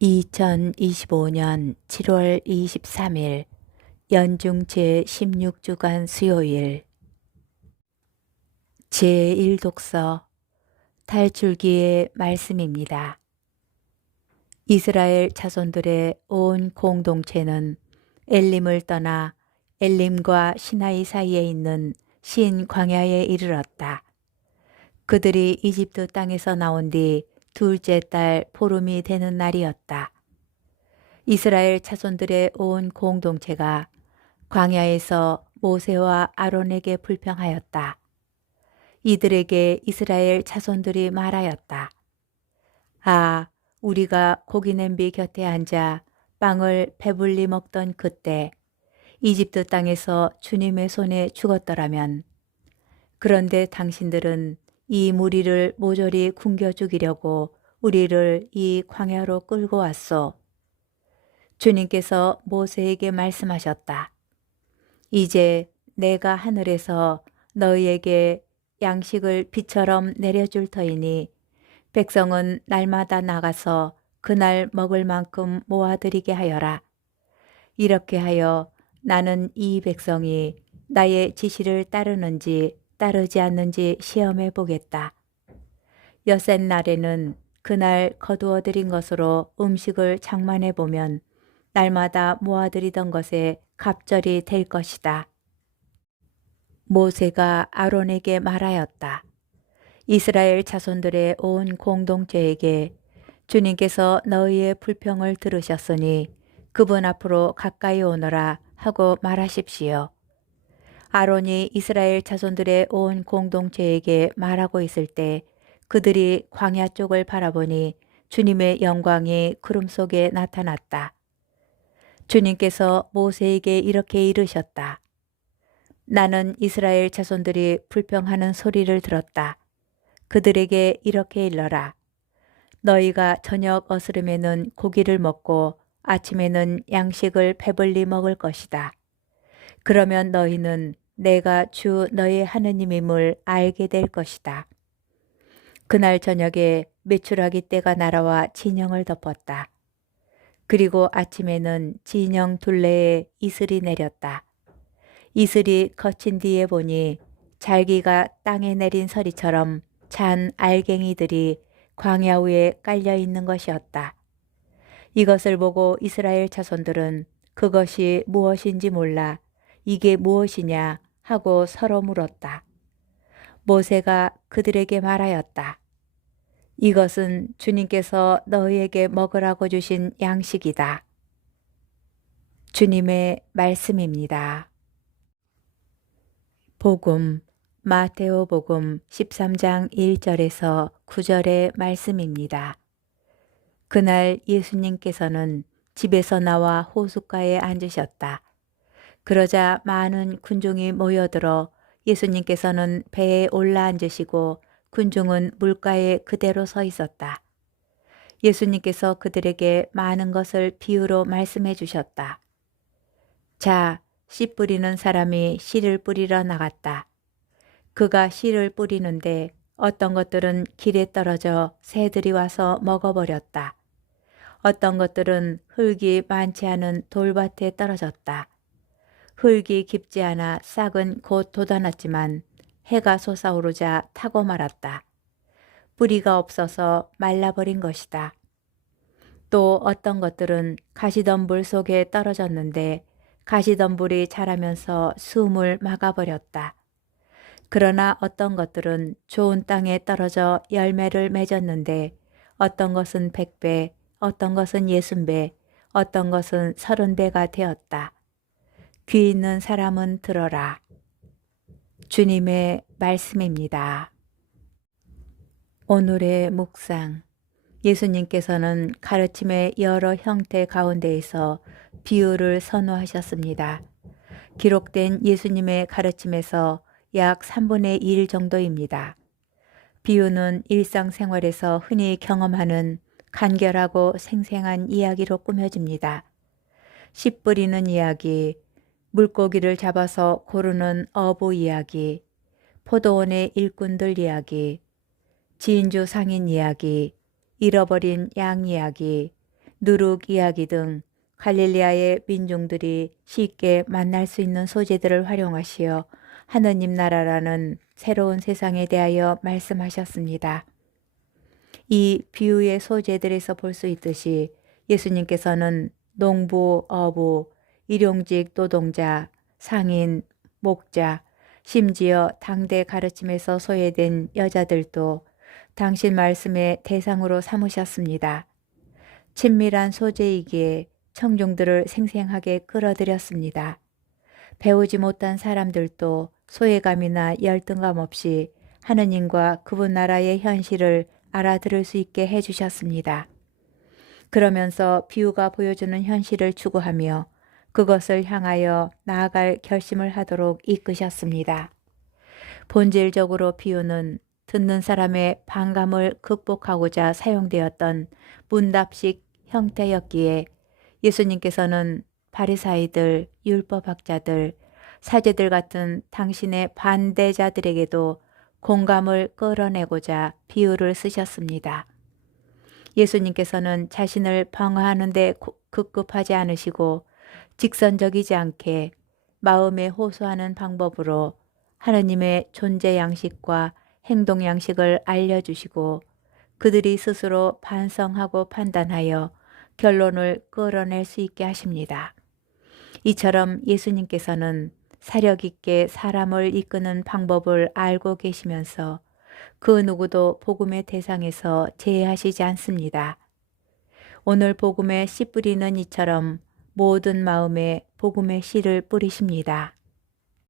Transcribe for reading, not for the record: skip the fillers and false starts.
2025년 7월 23일 연중 제16주간 수요일 제1독서 탈출기의 말씀입니다. 이스라엘 자손들의 온 공동체는 엘림을 떠나 엘림과 시나이 사이에 있는 신 광야에 이르렀다. 그들이 이집트 땅에서 나온 뒤 둘째 달 보름이 되는 날이었다. 이스라엘 자손들의 온 공동체가 광야에서 모세와 아론에게 불평하였다. 이들에게 이스라엘 자손들이 말하였다. 아, 우리가 고기 냄비 곁에 앉아 빵을 배불리 먹던 그때 이집트 땅에서 주님의 손에 죽었더라면, 그런데 당신들은 이 무리를 모조리 굶겨 죽이려고 우리를 이 광야로 끌고 왔소. 주님께서 모세에게 말씀하셨다. 이제 내가 하늘에서 너희에게 양식을 비처럼 내려줄 터이니 백성은 날마다 나가서 그날 먹을 만큼 모아들이게 하여라. 이렇게 하여 나는 이 백성이 나의 지시를 따르는지 따르지 않는지 시험해 보겠다. 엿새 날에는 그날 거두어들인 것으로 음식을 장만해 보면 날마다 모아들이던 것에 갑절이 될 것이다. 모세가 아론에게 말하였다. 이스라엘 자손들의 온 공동체에게 주님께서 너희의 불평을 들으셨으니 그분 앞으로 가까이 오너라 하고 말하십시오. 아론이 이스라엘 자손들의 온 공동체에게 말하고 있을 때 그들이 광야 쪽을 바라보니 주님의 영광이 구름 속에 나타났다. 주님께서 모세에게 이렇게 이르셨다. 나는 이스라엘 자손들이 불평하는 소리를 들었다. 그들에게 이렇게 일러라. 너희가 저녁 어스름에는 고기를 먹고 아침에는 양식을 배불리 먹을 것이다. 그러면 너희는 내가 주 너희 하느님임을 알게 될 것이다. 그날 저녁에 메추라기 떼가 날아와 진영을 덮었다. 그리고 아침에는 진영 둘레에 이슬이 내렸다. 이슬이 거친 뒤에 보니 잘기가 땅에 내린 서리처럼 잔 알갱이들이 광야 위에 깔려 있는 것이었다. 이것을 보고 이스라엘 자손들은 그것이 무엇인지 몰라 이게 무엇이냐 하고 서로 물었다. 모세가 그들에게 말하였다. 이것은 주님께서 너희에게 먹으라고 주신 양식이다. 주님의 말씀입니다. 복음, 마테오 복음 13장 1절에서 9절의 말씀입니다. 그날 예수님께서는 집에서 나와 호숫가에 앉으셨다. 그러자 많은 군중이 모여들어 예수님께서는 배에 올라앉으시고 군중은 물가에 그대로 서 있었다. 예수님께서 그들에게 많은 것을 비유로 말씀해 주셨다. 자, 씨 뿌리는 사람이 씨를 뿌리러 나갔다. 그가 씨를 뿌리는데 어떤 것들은 길에 떨어져 새들이 와서 먹어버렸다. 어떤 것들은 흙이 많지 않은 돌밭에 떨어졌다. 흙이 깊지 않아 싹은 곧 돋아났지만 해가 솟아오르자 타고 말았다. 뿌리가 없어서 말라버린 것이다. 또 어떤 것들은 가시덤불 속에 떨어졌는데 가시덤불이 자라면서 숨을 막아버렸다. 그러나 어떤 것들은 좋은 땅에 떨어져 열매를 맺었는데 어떤 것은 100배, 어떤 것은 60배, 어떤 것은 30배가 되었다. 귀 있는 사람은 들어라. 주님의 말씀입니다. 오늘의 묵상. 예수님께서는 가르침의 여러 형태 가운데에서 비유를 선호하셨습니다. 기록된 예수님의 가르침에서 약 3분의 1 정도입니다. 비유는 일상생활에서 흔히 경험하는 간결하고 생생한 이야기로 꾸며집니다. 씨 뿌리는 이야기, 물고기를 잡아서 고르는 어부 이야기, 포도원의 일꾼들 이야기, 지인주 상인 이야기, 잃어버린 양 이야기, 누룩 이야기 등 갈릴리아의 민중들이 쉽게 만날 수 있는 소재들을 활용하시어 하느님 나라라는 새로운 세상에 대하여 말씀하셨습니다. 이 비유의 소재들에서 볼 수 있듯이 예수님께서는 농부, 어부, 일용직 노동자, 상인, 목자, 심지어 당대 가르침에서 소외된 여자들도 당신 말씀의 대상으로 삼으셨습니다. 친밀한 소재이기에 청중들을 생생하게 끌어들였습니다. 배우지 못한 사람들도 소외감이나 열등감 없이 하느님과 그분 나라의 현실을 알아들을 수 있게 해주셨습니다. 그러면서 비유가 보여주는 현실을 추구하며 그것을 향하여 나아갈 결심을 하도록 이끄셨습니다. 본질적으로 비유는 듣는 사람의 반감을 극복하고자 사용되었던 문답식 형태였기에 예수님께서는 바리사이들, 율법학자들, 사제들 같은 당신의 반대자들에게도 공감을 끌어내고자 비유를 쓰셨습니다. 예수님께서는 자신을 방어하는 데 급급하지 않으시고 직선적이지 않게 마음에 호소하는 방법으로 하느님의 존재 양식과 행동 양식을 알려주시고 그들이 스스로 반성하고 판단하여 결론을 끌어낼 수 있게 하십니다. 이처럼 예수님께서는 사력 있게 사람을 이끄는 방법을 알고 계시면서 그 누구도 복음의 대상에서 제외하시지 않습니다. 오늘 복음의 씨 뿌리는 이처럼 모든 마음에 복음의 씨를 뿌리십니다.